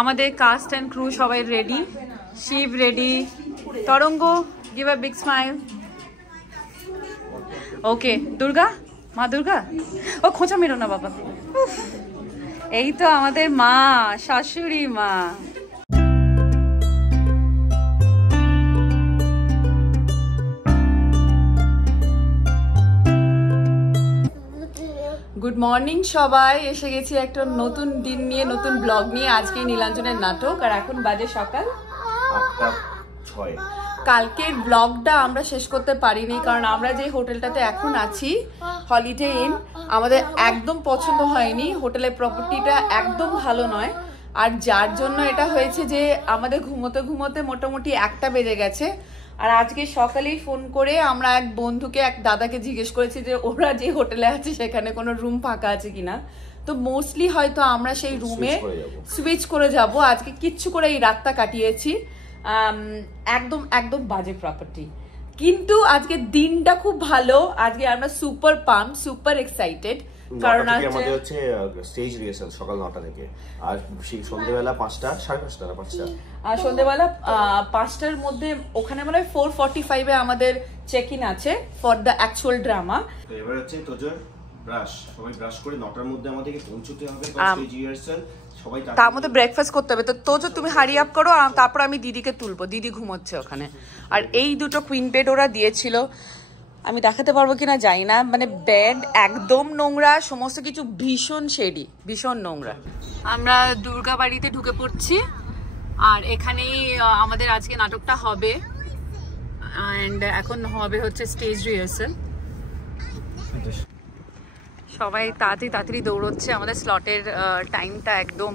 আমাদের caste and crew সবাই ready, Shiva ready, তরঙ্গ গিভ আ বিগ স্মাইল। ওকে, দুর্গা, মা দুর্গা, ও খোঁচা মেরো না বাবা। এই তো আমাদের মা, শাশুড়ি মা। গুড মর্নিং সবাই, এসে গেছি একটা নতুন দিন নিয়ে, নতুন ব্লগ নিয়ে। আজকে নীলাঞ্জনের নাটক, আর এখন বাজে সকাল 8:06। কালকের ব্লগটা আমরা শেষ করতে পারিনি, কারণ আমরা যে হোটেলটাতে এখন আছি, হলিডে ইন, আমাদের একদম পছন্দ হয়নি। হোটেলের প্রপার্টিটা একদম ভালো নয়, আর যার জন্য এটা হয়েছে যে আমাদের ঘুমোতে ঘুমোতে মোটামুটি 1টা বেজে গেছে। আর আজকে সকালেই ফোন করে আমরা এক বন্ধুকে, এক দাদাকে জিজ্ঞেস করেছি যে ওরা যে হোটেলে আছে সেখানে কোনো রুম ফাঁকা আছে কিনা। তো মোস্টলি হয়তো আমরা সেই রুমে সুইচ করে যাব। আজকে কিচ্ছু করে এই রাতটা কাটিয়েছি। একদম একদম বাজে প্রপার্টি, কিন্তু আজকে দিনটা খুব ভালো। আজকে আমরা সুপার পাম্প, সুপার এক্সাইটেড, কারণ আমাদের হচ্ছে স্টেজ রিহার্সাল সকাল 9টা থেকে, আর সেই সন্ধ্যাবেলা 5টা, 5:30 না 5টা, আর সন্ধ্যাবেলা 5টার মধ্যে ওখানে মানে 4:45 আমাদের চেক ইন আছে ফর দ্য অ্যাকচুয়াল ড্রামা। তো এবার হচ্ছে তোজোর ব্রাশ, সবাই ব্রাশ করে 9টার মধ্যে আমাদেরকে পৌঁছতে হবে স্টেজ রিহার্সাল। সবাই তার মধ্যে ব্রেকফাস্ট করতে হবে। তো তোজো তুমি হারি আপ করো, তারপর আমি দিদিকে তুলবো, দিদি ঘুমোচ্ছে ওখানে। আর এই দুটো কুইন বেড ওরা দিয়েছিল, আমি দেখাতে পারবো কিনা জানি না, মানে বেড একদম নোংরা, সমস্ত কিছু ভীষণ শেডি, ভীষণ নোংরা। আমরা দুর্গা বাড়িতে ঢুকে পড়ছি, আর এখানেই আমাদের আজকে নাটকটা হবে। অ্যান্ড এখন হবে হচ্ছে স্টেজ রিহার্সাল। সবাই তাড়াতাড়ি দৌড়চ্ছে, আমাদের স্লটের টাইমটা একদম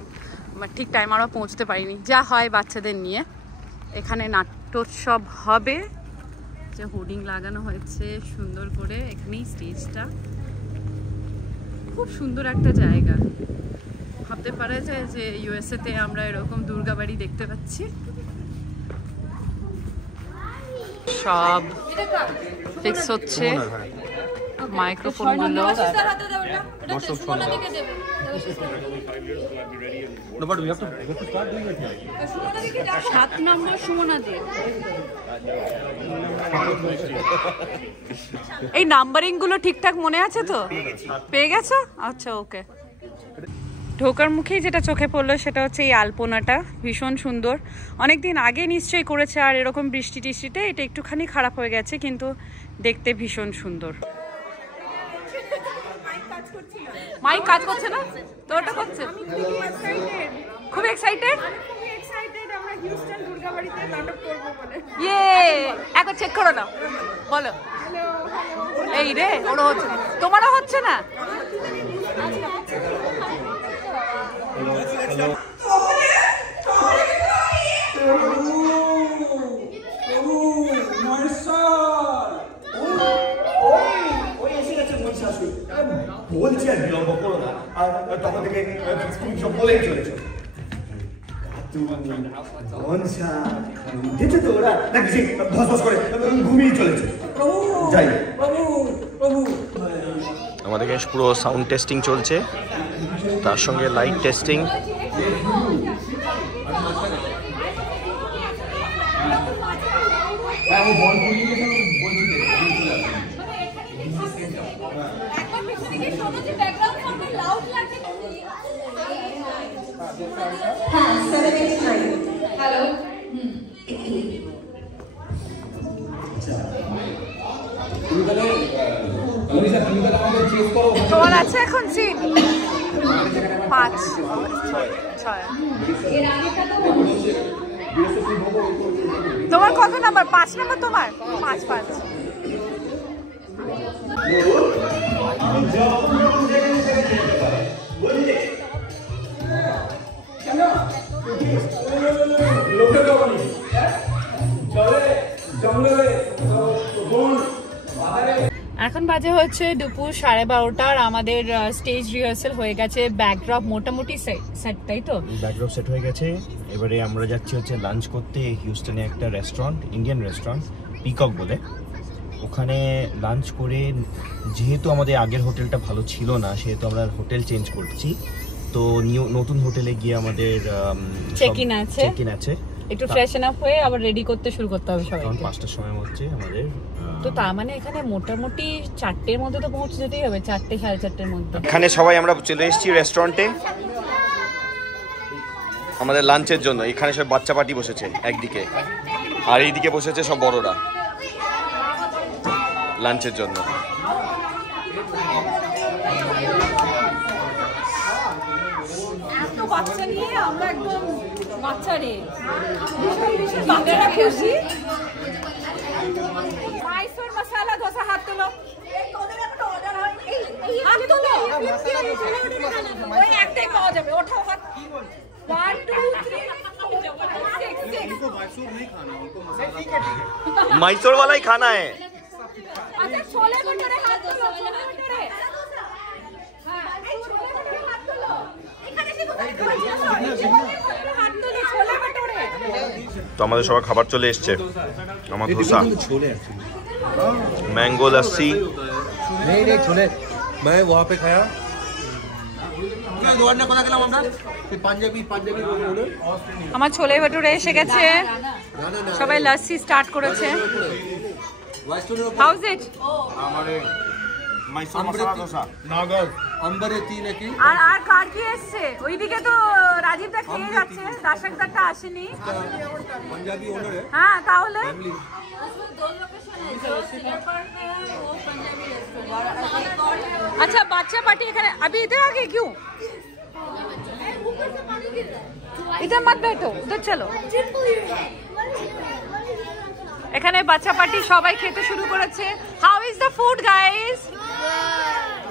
ঠিক টাইম আমরা পৌঁছতে পারিনি, যা হয় বাচ্চাদের নিয়ে। এখানে নাট্যোৎসব হবে, যে হোর্ডিং লাগানো হয়েছে সুন্দর করে, এখানেই স্টেজটা। খুব সুন্দর একটা জায়গা, ভাবতে পারা যায় যে ইউএসএ তে আমরা এরকম দুর্গা বাড়ি দেখতে পাচ্ছি। সব ফিক্স হচ্ছে, মাইক্রোফোন গুলো। এই নাম্বারিং গুলো ঠিকঠাক মনে আছে তো? পেয়ে গেছো? আচ্ছা, ওকে। ঢোকার মুখেই যেটা চোখে পড়লো সেটা হচ্ছে এই আলপনাটা, ভীষণ সুন্দর। অনেকদিন আগে নিশ্চয়ই করেছে, আর এরকম বৃষ্টি টিষ্টিতে এটা একটুখানি খারাপ হয়ে গেছে, কিন্তু দেখতে ভীষণ সুন্দর। মাইক কাজ করছে না তো? ওটা করছে। খুব এক্সাইটেড, আমরা হিউস্টন দুর্গাবাড়িতে নাটক করব বলে। ইয়ে, একবার চেক করো না, বলো। এই রে, ওরা হচ্ছে না, তোমারও হচ্ছে না? বলছি আর বিলম্ব করো না, আর তখন থেকে তুমি সব বলেই চলেছ। দেখছো তো ওরা নাকি ধস ধস করে ঘুমিয়ে চলেছে। যাই, আমাদের কাছে পুরো সাউন্ড টেস্টিং চলছে, তার সঙ্গে লাইট টেস্টিং। তোমার আছে এখন সিট 5, 6। তোমার কত নাম্বার? 5 নাম্বার তোমার? 5। এখন বাজে হচ্ছে দুপুর 12:30, আর আমাদের স্টেজ রিহার্সাল হয়ে গেছে। ব্যাকড্রপ মোটামুটি সেট, তাই তো? ব্যাকড্রপ সেট হয়ে গেছে। এবারে আমরা যাচ্ছি হচ্ছে লাঞ্চ করতে হিউস্টনে একটা রেস্টুরেন্ট, ইন্ডিয়ান রেস্টুরেন্ট পিকক বলে। ওখানে লাঞ্চ করে, যেহেতু আমাদের আগের হোটেলটা ভালো ছিল না, সেহেতু আমরা হোটেল চেঞ্জ করছি। তো নতুন হোটেলে গিয়ে আমাদের চেক ইন আছে, একটু ফ্রেশন আপ হয়ে আবার রেডি করতে শুরু করতে হবে সবাই। কারণ 5টার সময় হচ্ছে আমাদের। তো তার মানে এখানে মোটামুটি 4টের মধ্যে তো পৌঁছে যেতেই হবে, 4টে 4:30 মধ্যে। এখানে সবাই আমরা চলে এসেছি রেস্টুরেন্টে আমাদের লাঞ্চের জন্য। এখানে সব বাচ্চা পার্টি বসেছে একদিকে, আর এইদিকে বসেছে সব বড়রা লাঞ্চের জন্য। এত বাচ্চা নিয়ে আমরা একদম বাচ্চা রে, বাচ্চারা খুশি। মাইসোর মশলা দোসা হাত তোলো, হাত তোলো, ওই একটাই পাওয়া যাবে, ওঠাও হাত। 1 2 3 मैसूर वाला ही खाना है। अच्छा छोले भटूरे हाथ তোলো, छोले भटूरे हां छोले भटूरे हाथ তোলো, এখানে শুধু হাত তোলো, छोले भटूरे। তো আমাদের সবার খাবার চলে এসেছে। আমার ধোসা, मैंगो लस्सी। नहीं छोले मैं वहाँ पे खाया আমার ছোলে ভটুরে এসে গেছে, সবাই লস্যি স্টার্ট করেছে। How is it? আর আর কার কি এসছে? ওইদিকে তো রাজীব দা খেয়ে যাচ্ছে, দাশক দাটা আসেনি। হ্যাঁ তাহলে अच्छा बच्चा पार्टी अभी इधर आ गए क्यों? इधर मत बैठो, उधर चलो। এখানে বাচ্চা পার্টি সবাই খেতে শুরু করেছে। How is the food guys?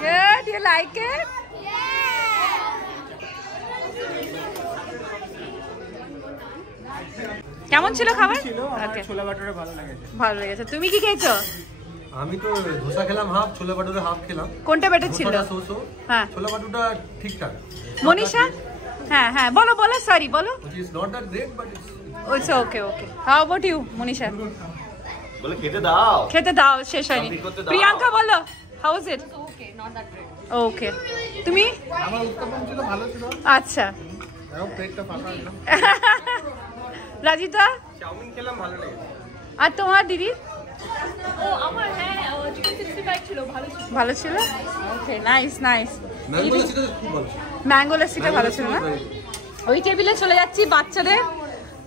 Good, you like it? কেমন ছিল খাবার? ছোলা ভাটুরে ভালো লেগেছে। তুমি কি খেয়েছো? আমি তো ধোসা খেলাম হাফ, ছোলা ভাটুরে হাফ খেলাম। কোনটা বেটার ছিল? হ্যাঁ ছোলা ভাটুরটা ঠিকঠাক। মনীষা? হ্যাঁ হ্যাঁ বলো বলো, সরি বলো। It is not that great but it's okay. How about you Manisha? বলে খেতে দাও, শেষ হয়নি। প্রিয়াঙ্কা বলো, how is it? Okay, not that great. Okay, তুমি? আমার উত্তপম ছিল, ভালো ছিল। আচ্ছা, এখন পেটটা ফাঁকা একদম। রাজিতা? চাউমিন খেলাম, ভালো লেগেছে। আর তোমার দিদি? ও আমার হ্যাঁ চিকেন 65 ছিল, ভালো ছিল। ওকে, নাইস নাইস। ম্যাঙ্গো লস্যিটা খুব ভালো ছিল। ম্যাঙ্গো লস্যিটা ভালো ছিল না? ওই টেবিলে চলে যাচ্ছি বাচ্চাদের।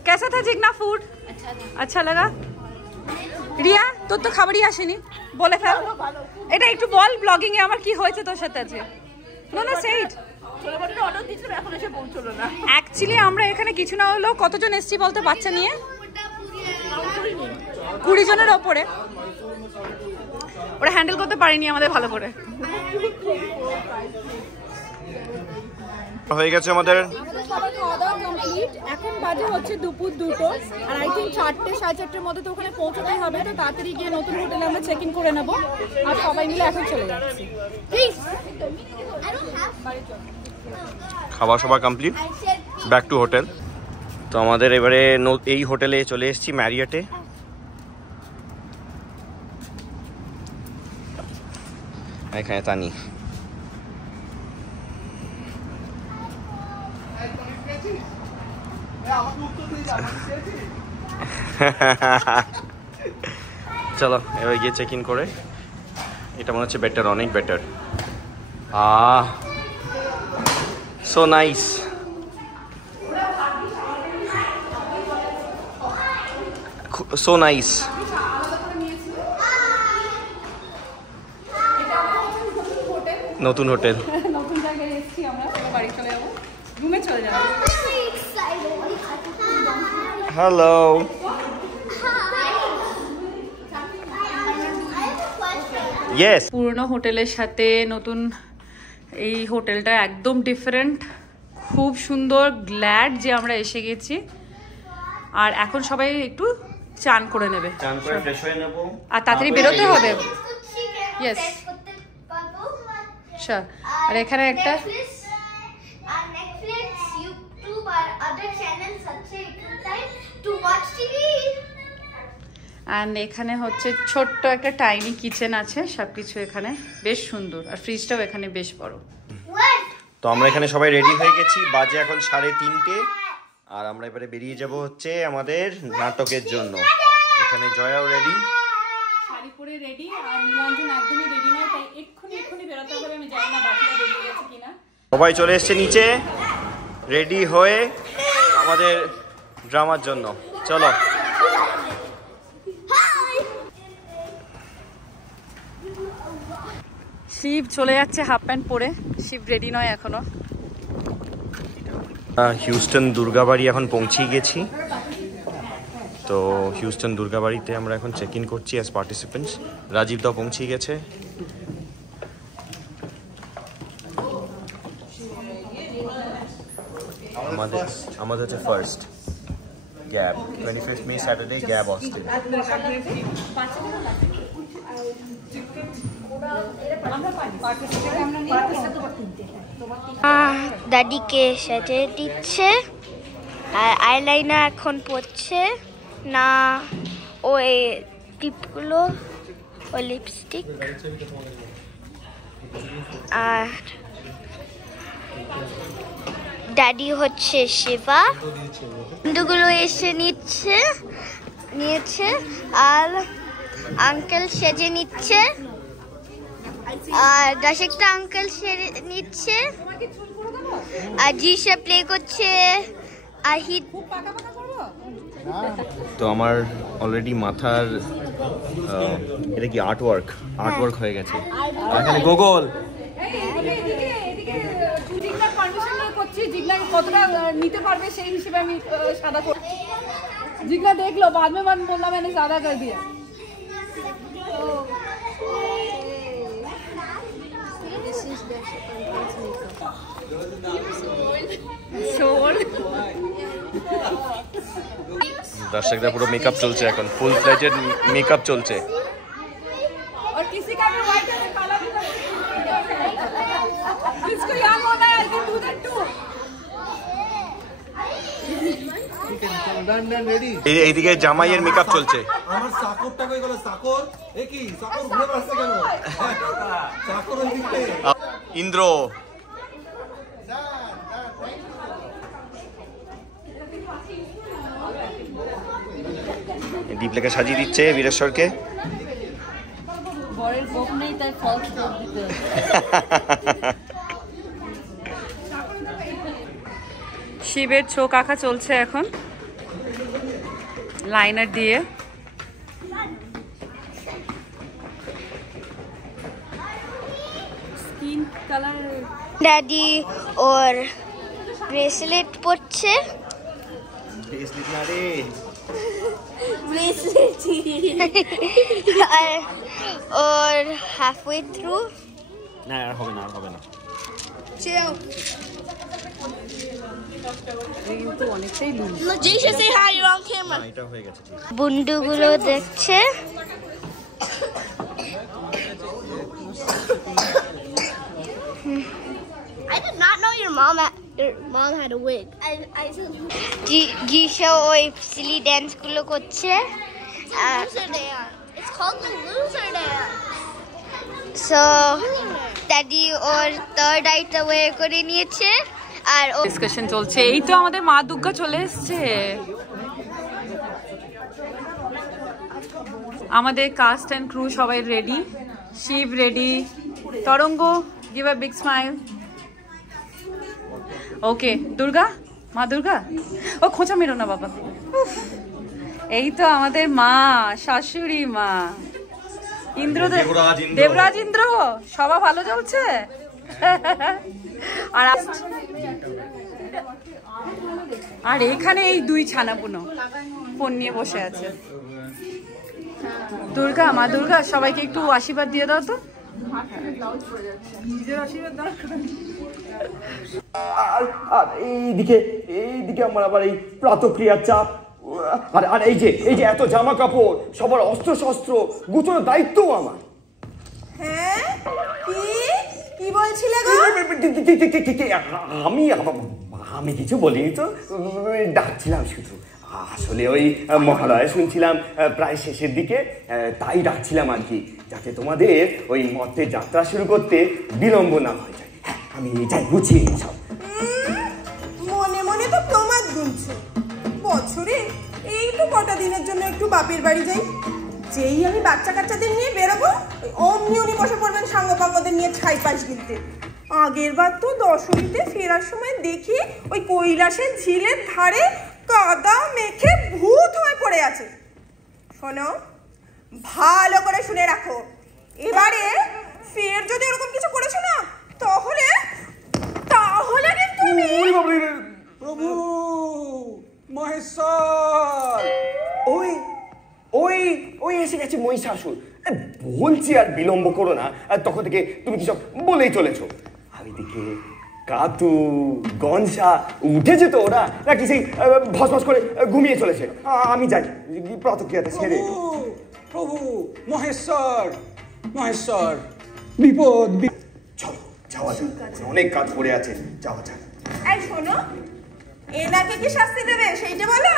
कैसा था जिगना फूड? अच्छा लगा? রিয়া তোর তো খাবারই আসেনি, বলে ফেল। এটা একটু বল ব্লগিং এ আমার কি হয়েছে তোর সাথে আজকে। নো নো সে ইট। ছোলা ভাটুরে অর্ডার দিয়েছিল, এখন এসে পৌঁছলো না। অ্যাকচুয়ালি আমরা এখানে কিছু না হলেও কতজন এসেছি বলতে বাচ্চা নিয়ে? 20 জনের ওপরে। ওরা হ্যান্ডেল করতে পারেনি আমাদের ভালো করে। হয়ে গেছে আমাদের সবার খাওয়া দাওয়া কমপ্লিট। এখন বাজে হচ্ছে দুপুর 2টো, আর আই থিঙ্ক 4টে 4:30 মধ্যে তো ওখানে পৌঁছতেই হবে। তো তাড়াতাড়ি গিয়ে নতুন হোটেলে আমরা চেক ইন করে নেব, আর সবাই মিলে এখন চলে যাচ্ছি। প্লিজ খাবার সবার কমপ্লিট, ব্যাক টু হোটেল। তো আমাদের এবারে এই হোটেলে চলে এসেছি, ম্যারিয়টে। এখানে তানি। চলো এবার গিয়ে চেক ইন করে। এটা মনে হচ্ছে বেটার, অনেক better. So nice. So nice. নতুন হোটেল, নতুন জায়গায় এসেছি আমরা, বাড়ি চলে যাবো, রুমে চলে যাবো। হ্যালো। ইয়েস। পুরনো হোটেলের সাথে নতুন এই হোটেলটা একদম ডিফারেন্ট, খুব সুন্দর। গ্ল্যাড যে আমরা এসে গেছি। আর এখন সবাই একটু চান করে নেবে, চান করে ফ্রেশ হয়ে নেব, আর তাড়াতাড়ি বেরোতে হবে। ইয়েস আচ্ছা। আর এখানে একটা অ্যান্ড এখানে হচ্ছে ছোট্ট একটা টাইনি কিচেন আছে, সবকিছু এখানে বেশ সুন্দর। আর ফ্রিজটাও এখানে বেশ বড়। তো তো আমরা এখানে সবাই রেডি হয়ে গেছি, বাজে এখন 3:30, আর আমরা এবারে বেরিয়ে যাব হচ্ছে আমাদের নাটকের জন্য। এখানে জয়াও রেডি, শাড়ি পরে রেডি, আর নীলাঞ্জন একদমই রেডি নয়, তাই এক্ষুনি বেরোতে হবে। আমি জানি না বাকিরা বেরিয়ে গেছে কিনা। সবাই চলে এসছে নিচে রেডি হয়ে আমাদের ড্রামার জন্য। চলো। শিব চলে যাচ্ছে হাফ প্যান্ট পরে, শিব রেডি নয় এখনো। হিউস্টন দুর্গাবাড়ি এখন পৌঁছিয়ে গেছি। তো হিউস্টন দুর্গাবাড়িতে আমরা এখন চেক ইন করছি অ্যাজ পার্টিসিপেন্টস। রাজীব দাও পৌঁছিয়ে গেছে। আমাদের হচ্ছে ফার্স্ট গ্যাব, 25th May স্যাটারডে, গ্যাব অস্টিন। দাদিকে সেজে দিচ্ছে, আর আইলাইনার এখন পড়ছে না, ওই টিপগুলো, ওই লিপস্টিক। আর দাদি হচ্ছে শিবা, বন্ধুগুলো এসে নিয়েছে, আর আঙ্কেল সেজে নিচ্ছে, আর দশেকটা আঙ্কেল সেজে নিচ্ছে, আর জিসা প্লে করছে, আর হিট। তো আমার অলরেডি মাথার এটা কি আর্টওয়ার্ক হয়ে গেছে। এখানে গোগল জিগনা কতটা নিতে পারবে সেই হিসেবে আমি সাদা করে। জিগনা দেখলো, बाद में मन बोला मैंने ज्यादा कर दिया। দর্শকরা পুরো মেকআপ চলছে এখন, ফুল ফ্লেজেড মেকআপ চলছে। और किसी का भी व्हाइट है काला भी कर, इसको याद होना है कि तू दैट टू। Done ready. এইদিকে জামাইয়ের মেকআপ চলছে। আমার সাকরটা কই গেল? সাকর এ কি সাকর ঘুরে আসছে কেন? সাকর ওই দিকে ইন্দ্র দীপলেখা সাজিয়ে দিচ্ছে বীরেশ্বরকে। বরের বোক নেই তাই ফলস বোক দিতে হবে। শিবের চোখ আঁকা চলছে এখন লাইনার দিয়ে। স্কিন কালার দাদি ওর ব্রেসলেট পরছে, আর ওর হাফওয়ে থ্রু। না আর হবে না কিন্তু অনেকটাই লুজ। এটা হয়ে গেছে ঠিক। বন্ধুগুলো দেখছে, I did not know your mom had a wig. জিশা ওই সিলি ড্যান্স গুলো করছে। Loser dance. It's called the loser dance. So দাদি ওর থার্ড আইটা ওয়ে করে নিয়েছে, আর ও ডিসকাশন চলছে। এই তো আমাদের মা দুর্গা চলে এসছে। আমাদের কাস্ট অ্যান্ড ক্রু সবাই রেডি, শিব রেডি, তরঙ্গ গিভ আ বিগ স্মাইল। ওকে দুর্গা, মা দুর্গা, ও খোঁচা মেরো না বাবা। এই তো আমাদের মা, শাশুড়ি মা, দেবরাজ ইন্দ্র, সবাই ভালো চলছে। আর এখানে এই দুই ছানাপুনো ফোন নিয়ে বসে আছে। দুর্গা, মা দুর্গা, সবাইকে একটু আশীর্বাদ দিয়ে দাও তো। আর এইদিকে আমার আবার এই প্রাতক্রিয়ার চাপ, আর এই যে এত জামা কাপড়, সবার অস্ত্র শস্ত্র গুছানোর দায়িত্ব আমার। হ্যাঁ কি বলছিলে গো? আমি কিছু বলিনি তো, ডাকছিলাম শুধু। আসলে ওই মহালয়া শুনছিলাম প্রায় শেষের দিকে, তাই ডাকছিলাম আর কি, যাতে তোমাদের ওই মর্তের যাত্রা শুরু করতে বিলম্ব না হয়ে যায়। আমি যাই গুছিয়ে নিই সব। মনে মনে তো প্রমাদ গুনছে, বছরে এই তো কটা দিনের জন্য একটু বাপের বাড়ি যাই, যেই আমি বাচ্চা কাচ্চাদের নিয়ে বেরোবো অমনি উনি বসে পড়বেন সাঙ্গপাঙ্গদের নিয়ে ছাই পাশ গিলতে। আগের বার তো দশমীতে ফেরার সময় দেখি ওই কৈলাসের ঝিলের ধারে কাদা মেখে ভূত হয়ে পড়ে আছে। শোনো, ভালো করে শুনে রাখো, এবারে ফের যদি এরকম কিছু করেছো না তাহলে তাহলে কিন্তু প্রভু মহেশ্বর। ওই ওই ওই এসে গেছে মহিষাসুর। বলছি আর বিলম্ব করো না, আর তখন থেকে তুমি কি সব বলেই চলেছো। আর এদিকে কাতু গনসা উঠেছে তো ওরা, নাকি সেই ভসভস করে ঘুমিয়ে চলেছে। আমি যাই প্রাতক্রিয়াটা সেরে। প্রভু মহেশ্বর মহেশ্বর, বিপদ। চলো যাওয়া যাক, অনেক কাজ পড়ে আছে, যাওয়া যাক। এই শোনো, এনাকে কি শাস্তি দেবে সেইটা বলো।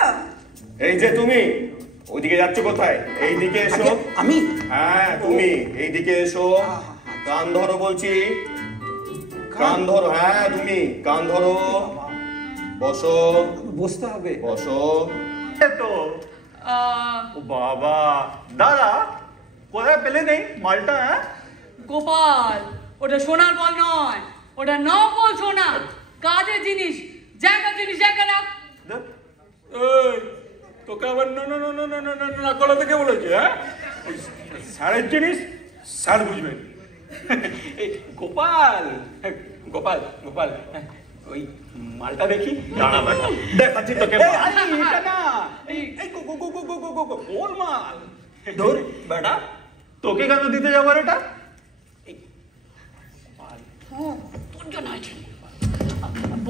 এই যে তুমি ওইদিকে যাচ্ছ কোথায়? এইদিকে এসো। আমি? হ্যাঁ তুমি এইদিকে এসো। কান ধরো বলছি, কান ধরো। হ্যাঁ তুমি কান ধরো, বসো। বসতে হবে? বসো। তো ও বাবা, দাদা কোথায় পেলে নেই মালটা? হ্যাঁ গোপাল, ওটা সোনার বল নয়, ওটা নকল সোনা, কাজের জিনিস। জায়গা জিনিস জায়গা রাখ। তোকে আবার না কলা থেকে বলেছে? হ্যাঁ, স্যারের জিনিস স্যার বুঝবেন। এই গোপাল গোপাল গোপাল, ওই মালটা দেখি। দেখাচ্ছি তোকে। এটা না, এই গোল মাল। ধর বেটা, তোকে কেন দিতে যাবো এটা?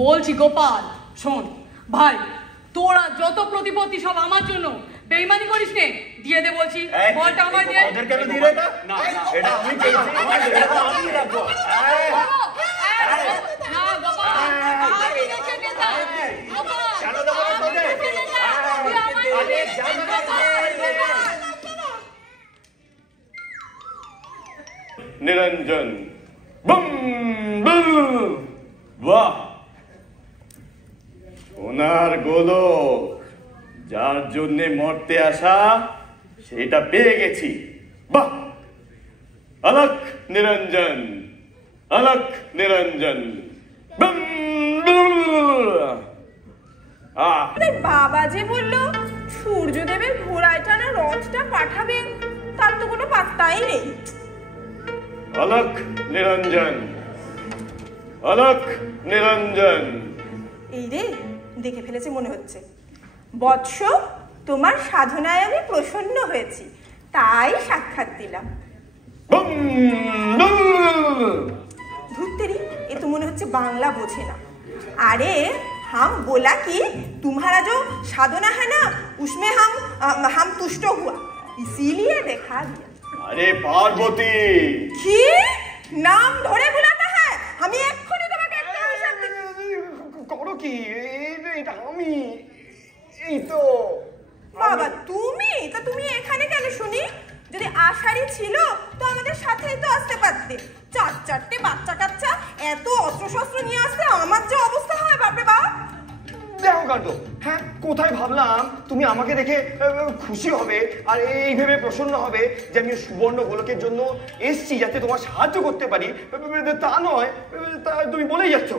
বলছি গোপাল শোন ভাই, তোরা যত প্রতিপত্তি সব আমার জন্য, বেইমানি করিস নে, দিয়ে দে বলছি। বলটা আমার দে। ওদের কেন দিই রে? না এটা আমি পেয়েছি, আমি রাখবো। না গোপাল, আমি রেখে দে তা। গোপাল, কেন দেবো না তোদের? নিরঞ্জন, বুম বুম। বাহ, ওনার গোলক যার জন্যে মরতে আসা সেটা পেয়ে গেছি। বাহ, অলক নিরঞ্জন, অলক নিরঞ্জন। Boom boom. বাবা যে বললো সূর্যদেবের ঘোড়ায় টানা রথটা পাঠাবে, তার তো কোনো পাত্তাই নেই। অলক নিরঞ্জন, অলক নিরঞ্জন। এই রে, দেখে ফেলেছে মনে হচ্ছে। বৎস, তোমার সাধনায় আমি প্রসন্ন হয়েছি, তাই সাক্ষাৎ দিলাম। Boom boom. ধুত্তেরি, এ তো মনে হচ্ছে বাংলা বোঝে না। अरे हम बोला कि तुम्हारा जो साधना है ना उसमें हम तुष्ट हुआ, इसीलिए देखा दिया। अरे पार्वती কি নাম ধরে বুলাতে হয়? আমি এক্ষুনি তোমাকে একটা অভিশাপ করো কি? এটা আমি, এই তো বাবা। তুমি তো তুমি এখানে কেন শুনি? যদি আশারই ছিল তো আমাদের সাথেই তো আসতে পারতে। চারটে বাচ্চা কাচ্চা এত অস্ত্রশস্ত্র নিয়ে আসতে আমার যে অবস্থা হয় বাপরে বাপ। দেখো কাটো, হ্যাঁ কোথায় ভাবলাম তুমি আমাকে দেখে খুশি হবে আর এই ভেবে প্রসন্ন হবে যে আমি সুবর্ণ গোলকের জন্য এসছি যাতে তোমার সাহায্য করতে পারি। তা নয়, তুমি বলেই যাচ্ছ।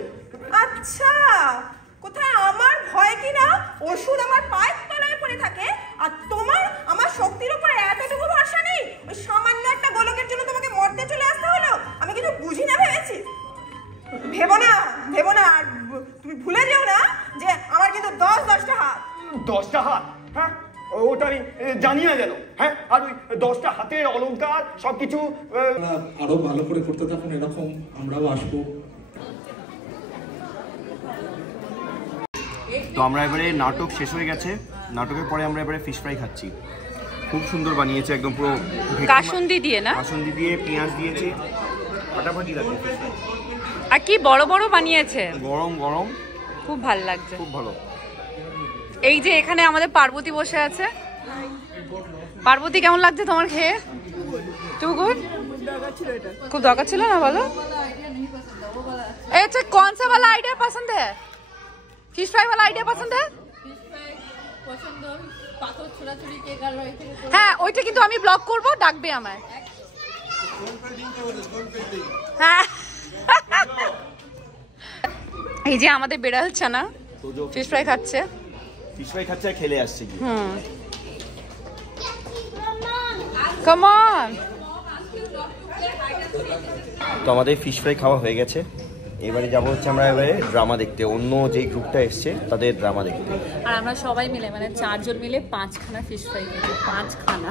আচ্ছা, কোথায় আমার ভয় কিনা ওষুধ আমার পায়ের তলায় পড়ে থাকে, আর তোমার আমার শক্তির উপর এতটুকু ভরসা নেই? ওই সামান্য একটা গোলকের জন্য তোমাকে মরতে চলে আসতে হলো? আমি কিছু বুঝি না ভেবেছি? ভেবো না, ভেবো না। আর তুমি ভুলে যেও না যে আমার কিন্তু 10টা হাত। 10টা হাত? হ্যাঁ, ওটা আমি জানি না জানো? হ্যাঁ, আর ওই 10টা হাতের অলংকার সবকিছু। আরো ভালো করে করতে থাকুন এরকম, আমরাও আসবো। তো আমরা এবারে নাটক শেষ হয়ে গেছে, নাটকের পরে আমরা এবারে ফিশ ফ্রাই খাচ্ছি। খুব সুন্দর বানিয়েছে, একদম পুরো কাসুন্দি দিয়ে না? কাসুন্দি দিয়ে পেঁয়াজ দিয়েছি, ফাটাফাটি লাগছে। আর কি বড় বড় বানিয়েছে, গরম গরম, খুব ভালো লাগছে, খুব ভালো। এই যে এখানে আমাদের পার্বতী বসে আছে। পার্বতী কেমন লাগছে তোমার খেয়ে? Too good? খুব দরকার ছিল না বলো? अच्छा कौन सा वाला आइडिया पसंद है? फिश फ्राई वाला आइडिया पसंद है? হ্যাঁ ওইটা কিন্তু আমি ব্লগ করব, ডাকবে আমায়। হ্যাঁ এই যে আমাদের বেড়াল ছানা ফিশ ফ্রাই খাচ্ছে, ফিশ ফ্রাই খাচ্ছে, খেলে আসছে কি। Come on. তো আমাদের ফিশ ফ্রাই খাওয়া হয়ে গেছে, এবারে যাবো হচ্ছে আমরা এবারে ড্রামা দেখতে, অন্য যেই গ্রুপটা এসছে তাদের ড্রামা দেখতে। আর আমরা সবাই মিলে মানে 4 জন মিলে 5খানা ফিশ ফ্রাই খেয়েছি, 5খানা।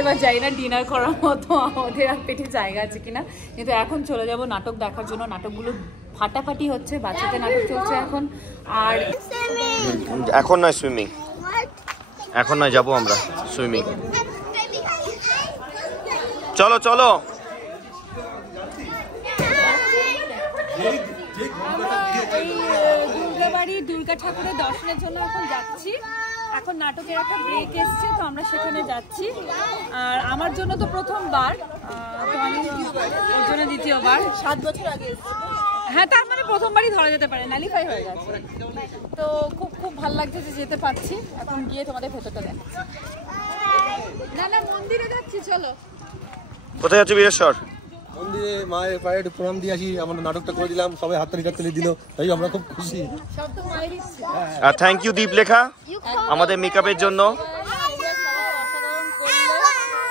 এবার যাই না ডিনার করার মতো আমাদের আর পেটে জায়গা আছে কিনা, কিন্তু এখন চলে যাব নাটক দেখার জন্য। নাটকগুলো ফাটাফাটি হচ্ছে, বাচ্চাদের নাটক চলছে এখন। আর এখন নয় সুইমিং, এখন নয়, যাবো আমরা সুইমিং। চলো চলো। এই দুর্গাবাড়ি দুর্গা ঠাকুরের দর্শনের জন্য এখন যাচ্ছি। এখন নাটকের একটা ব্রেক এসছে, তো আমরা সেখানে যাচ্ছি। আর আমার জন্য তো প্রথমবার, তো আমি ওর জন্য দ্বিতীয়বার। 7 বছর আগে হ্যাঁ, তার মানে প্রথমবারই ধরা যেতে পারে, ন্যালিফাই হয়ে গেছে। তো খুব খুব ভালো লাগছে যে যেতে পারছি। এখন গিয়ে তোমাদের ভেতরটা দেখাচ্ছি। না না, মন্দিরে যাচ্ছি, চলো। কোথায় যাচ্ছে বীরেশ্বর? মন্দিরে মায়ের পায়ে একটু প্রণাম দিয়ে আসি। আমরা নাটকটা করে দিলাম, সবাই হাততালি টাততালি দিল, তাই আমরা খুব খুশি। সব তো মায়ের ইচ্ছে। আর থ্যাংক ইউ দীপলেখা আমাদের মেকআপের জন্য। অসাধারণ করলে,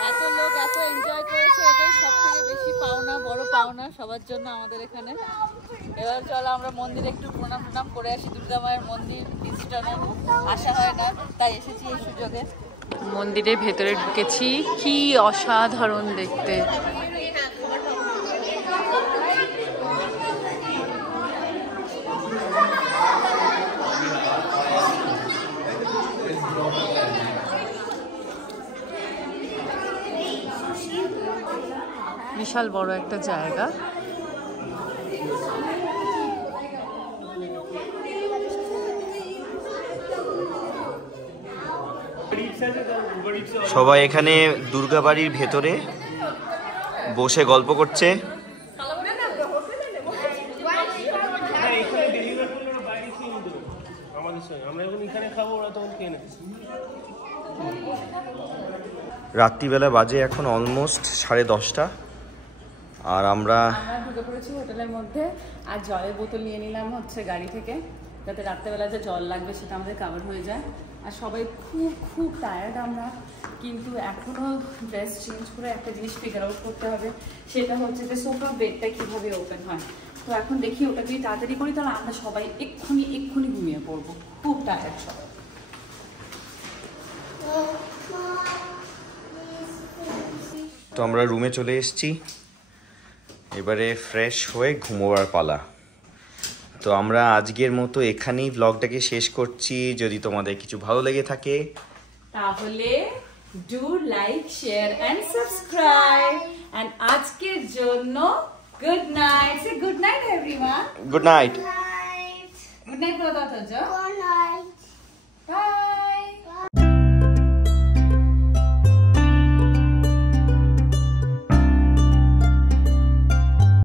এত লোক এত এনজয় করেছে, এটাই সব থেকে বেশি পাওনা, বড় পাওনা সবার জন্য আমাদের এখানে। এবার চলো আমরা মন্দিরে একটু প্রণাম করে আসি। দুর্গা মায়ের মন্দির খ্রিস্টানে আসা হয় না, তাই এসেছি এই সুযোগে। মন্দিরের ভেতরে ঢুকেছি, কি অসাধারণ দেখতে। বিশাল বড় একটা জায়গা। সবাই এখানে দুর্গাবাড়ির ভেতরে বসে গল্প করছে। রাত্রিবেলা বাজে এখন অলমোস্ট 10:30, আর আমরা ঢুকে পড়েছি হোটেলের মধ্যে। আর জলের বোতল নিয়ে নিলাম হচ্ছে গাড়ি থেকে, যাতে রাত্রেবেলা যে জল লাগবে সেটা আমাদের কাভার হয়ে যায়। আর সবাই খুব খুব টায়ার্ড আমরা, কিন্তু এখনও ড্রেস চেঞ্জ করে একটা জিনিস ফিগার আউট করতে হবে, সেটা হচ্ছে যে সোফা বেডটা কীভাবে ওপেন হয়। তো এখন দেখি ওটা যদি তাড়াতাড়ি করি তাহলে আমরা সবাই এক্ষুনি ঘুমিয়ে পড়বো, খুব টায়ার্ড সবাই। তো আমরা রুমে চলে এসেছি, এবারে ফ্রেশ হয়ে ঘুমোবার পালা। তো আমরা আজকের মতো এখানেই ব্লগটাকে শেষ করছি। যদি তোমাদের কিছু ভালো লেগে থাকে তাহলে do like, share and subscribe. And আজকের জন্য good night. Say good night everyone. Good night. Good night বলো তো।